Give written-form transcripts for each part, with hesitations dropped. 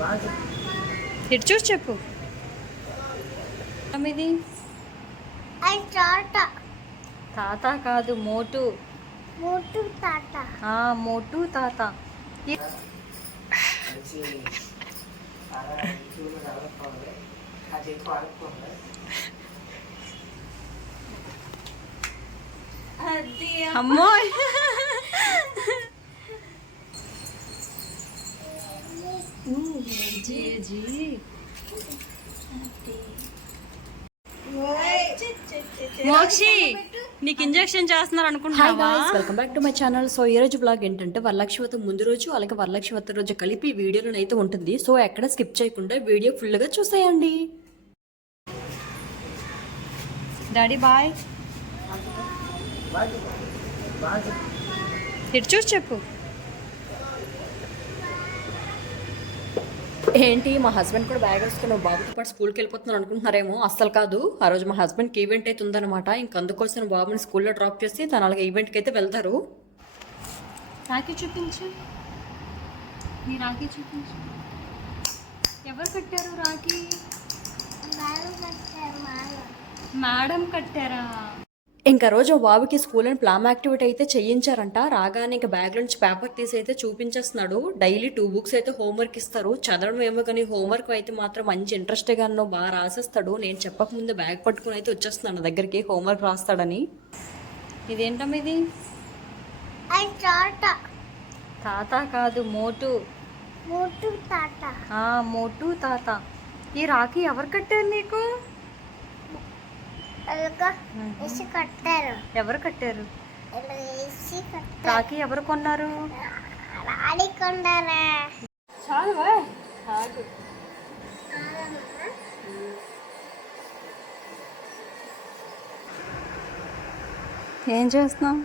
Bye. ఇటు చూసి చెప్పు. ఇది తాత కాదు, మోటు. మోటు తాత. అమ్మో మోక్షి నీకు ఇంజెక్షన్ చేస్తున్నారు అనుకుంటున్నావా? Welcome back to my channel. So ఈ రోజు బ్లాగ్ ఏంటంటే వరలక్ష్మి వ్రతం ముందు రోజు అలాగే వరలక్ష్మి వ్రతం రోజు కలిపి వీడియోలో అయితే ఉంటుంది. సో ఎక్కడ స్కిప్ చేయకుండా వీడియో ఫుల్ గా చూసేయండి. Daddy bye. ఇటు చూసి చెప్పు. ఏంటి మా హస్బెండ్ కూడా బ్యాగ్ వేసుకున్నావు బాబుతో పాటు స్కూల్కి వెళ్ళిపోతున్నాను అనుకుంటున్నారేమో. అస్సలు కాదు, ఆ రోజు మా హస్బెండ్కి ఈవెంట్ అయితే ఉందన్నమాట. ఇంక అందుకోసం బాబుని స్కూల్లో డ్రాప్ చేసి తను అలాగే ఈవెంట్కి అయితే వెళ్తారు. రాఖీ చూపించు, నీ రాఖీ చూపించు. ఎవరు కట్టారు రాఖీ? మేడం కట్టారా? ఇంకా రోజు బాబుకి స్కూల్ అండ్ ప్లామ్ యాక్టివిటీ అయితే చేయించారంట. రాగానే ఇంకా బ్యాగ్ నుంచి పేపర్ తీసి అయితే చూపించేస్తున్నాడు. డైలీ 2 బుక్స్ అయితే హోంవర్క్ ఇస్తారు. చదవడం ఏమో కానీ హోంవర్క్ అయితే మాత్రం మంచి ఇంట్రెస్ట్గా బాగా రాసేస్తాడు. నేను చెప్పకముందు బ్యాగ్ పట్టుకుని అయితే వచ్చేస్తున్నాను దగ్గరికి హోంవర్క్ రాస్తాడని. ఇదేంటమ్మా ఇది? తాత కాదు, మోటు. మోటు తాత. ఈ రాఖీ ఎవరు కట్టారు నీకు? ఎవరు కట్టారు? రాఖీ ఎవరు కొన్నారు? ఏం చేస్తున్నావు?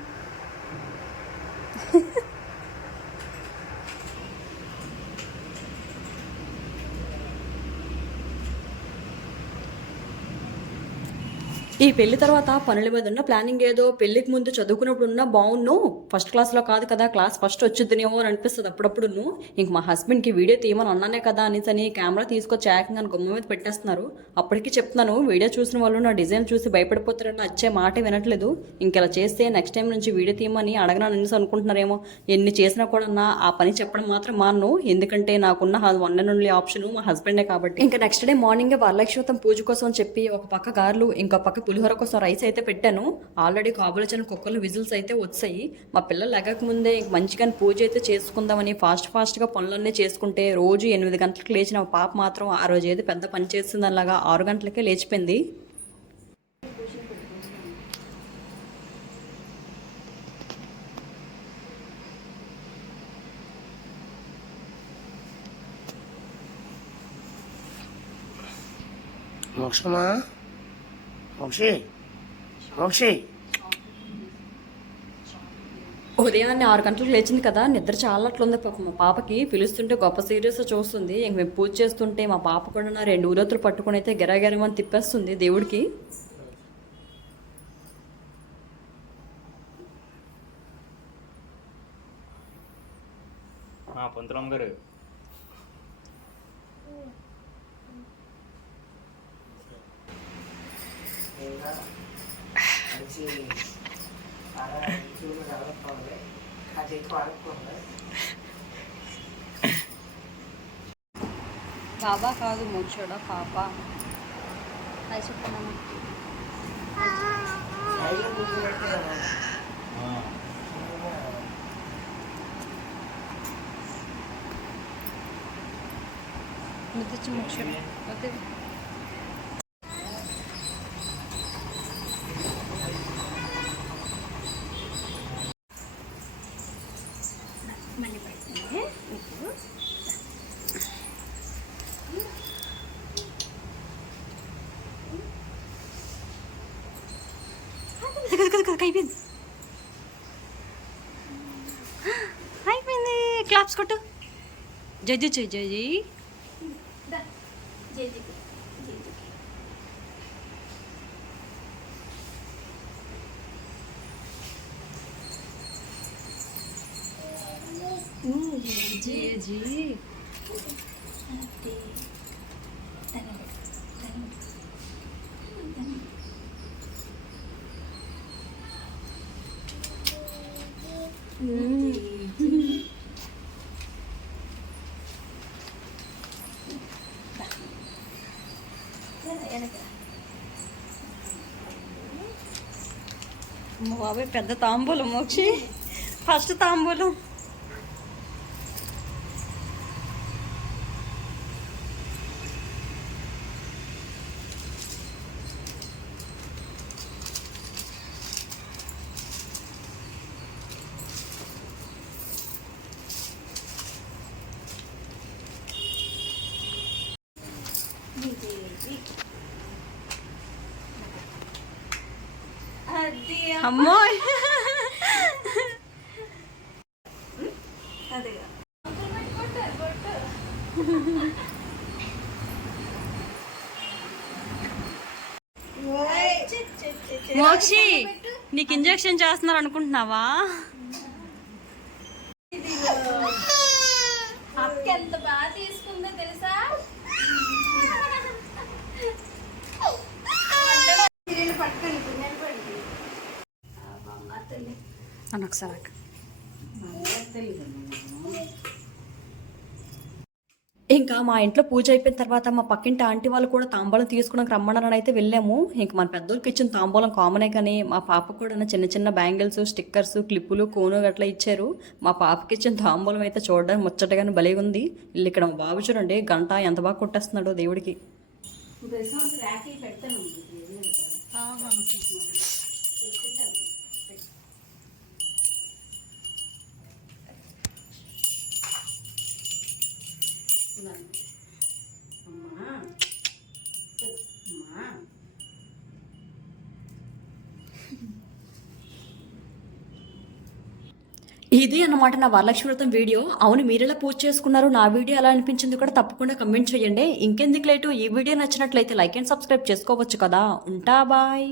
ఈ పెళ్లి తర్వాత పనుల మీద ఉన్న ప్లానింగ్ ఏదో పెళ్లికి ముందు చదువుకున్నప్పుడు ఉన్న బాగున్ను ఫస్ట్ క్లాస్లో కాదు కదా, క్లాస్ ఫస్ట్ వచ్చిద్దినేమో అని అనిపిస్తుంది అప్పుడప్పుడును. ఇంక మా హస్బెండ్కి వీడియో తీయమని అన్నానే కదా అని కెమెరా తీసుకొచ్చి ఏకంగా గుమ్మ మీద పెట్టేస్తున్నారు. అప్పటికి చెప్తున్నాను, వీడియో చూసిన వాళ్ళు నా డిజైన్ చూసి భయపడిపోతారని వచ్చే మాట వినట్లేదు. ఇంకెలా చేస్తే నెక్స్ట్ టైం నుంచి వీడియో తీయమని అడగనా అనేసి అనుకుంటున్నారేమో. ఎన్ని చేసినా కూడా ఆ పని చెప్పడం మాత్రం మాను, ఎందుకంటే నాకున్న వన్ అండ్ ఓన్లీ ఆప్షన్ మా హస్బెండే కాబట్టి. ఇంకా నెక్స్ట్ డే మార్నింగే వరలక్ష్మి వ్రతం పూజ కోసం చెప్పి ఒక పక్క గారెలు ఇంకో పక్క పులిహోర కోసం రైస్ అయితే పెట్టాను. ఆల్రెడీ కాబులచిన కుక్కర్లు విజిల్స్ అయితే వచ్చాయి. మా పిల్లలు లెగక ముందే మంచిగా పూజ అయితే చేసుకుందామని ఫాస్ట్గా పనులన్నీ చేసుకుంటే రోజు 8 గంటలకు లేచిన పాప మాత్రం ఆ రోజు ఏది పెద్ద పని చేస్తుంది అలాగా 6 గంటలకే లేచిపోయింది. మోక్షమా, మోక్షి ఉదయాన్నే 6 గంటలకు లేచింది కదా, నిద్ర చాలా అట్లుంది మా పాపకి. పిలుస్తుంటే గొప్ప సీరియస్ చూస్తుంది. ఇంక మేము పూజ చేస్తుంటే మా పాప కూడా నా 2 ఊరొత్తులు పట్టుకుని అయితే గెరగెరమని తిప్పేస్తుంది దేవుడికి. పంతులమ్మ గారు బాబా కాదు, మోక్షోడా పాప. అది చెప్పండి. ముద్దు మోక్షోడా వద్దు. అయిపోయింది. క్లాప్స్ కొట్టు. జడ్జి చెయ్యి, జడ్జి. బాబాయ్ పెద్ద తాంబూలం మోక్షి, ఫస్ట్ తాంబూలం. అమ్మోయ్ మోక్షి, నీకు ఇంజెక్షన్ చేస్తున్నారు అనుకుంటున్నావా? అక్క ఎంత బాగా తీసుకుందో తెలుసా? ఒకసారి ఇంకా మా ఇంట్లో పూజ అయిపోయిన తర్వాత మా పక్కింటి ఆంటీ వాళ్ళు కూడా తాంబూలం తీసుకున్నాక రమ్మన్నారని అయితే వెళ్ళాము. ఇంకా మన పెద్దోళ్ళకి ఇచ్చిన తాంబూలం కామనే, కానీ మా పాప కూడా చిన్న చిన్న బ్యాంగిల్స్, స్టిక్కర్స్, క్లిప్పులు, కోను అట్లా ఇచ్చారు. మా పాపకి ఇచ్చిన తాంబూలం అయితే చూడడానికి ముచ్చటగానే భలే ఉంది. వీళ్ళు ఇక్కడ మా బాబు చూడండి గంట ఎంత బాగా కొట్టేస్తున్నాడో దేవుడికి. ఇది అన్నమాట నా వరలక్ష్మి వ్రతం వీడియో. అవును, మీరు ఎలా పూజ చేసుకున్నారు, నా వీడియో ఎలా అనిపించింది కూడా తప్పకుండా కమెంట్ చేయండి. ఇంకెందుకు లేటు, ఈ వీడియో నచ్చినట్లయితే లైక్ అండ్ సబ్స్క్రైబ్ చేసుకోవచ్చు కదా. ఉంటా, బాయ్.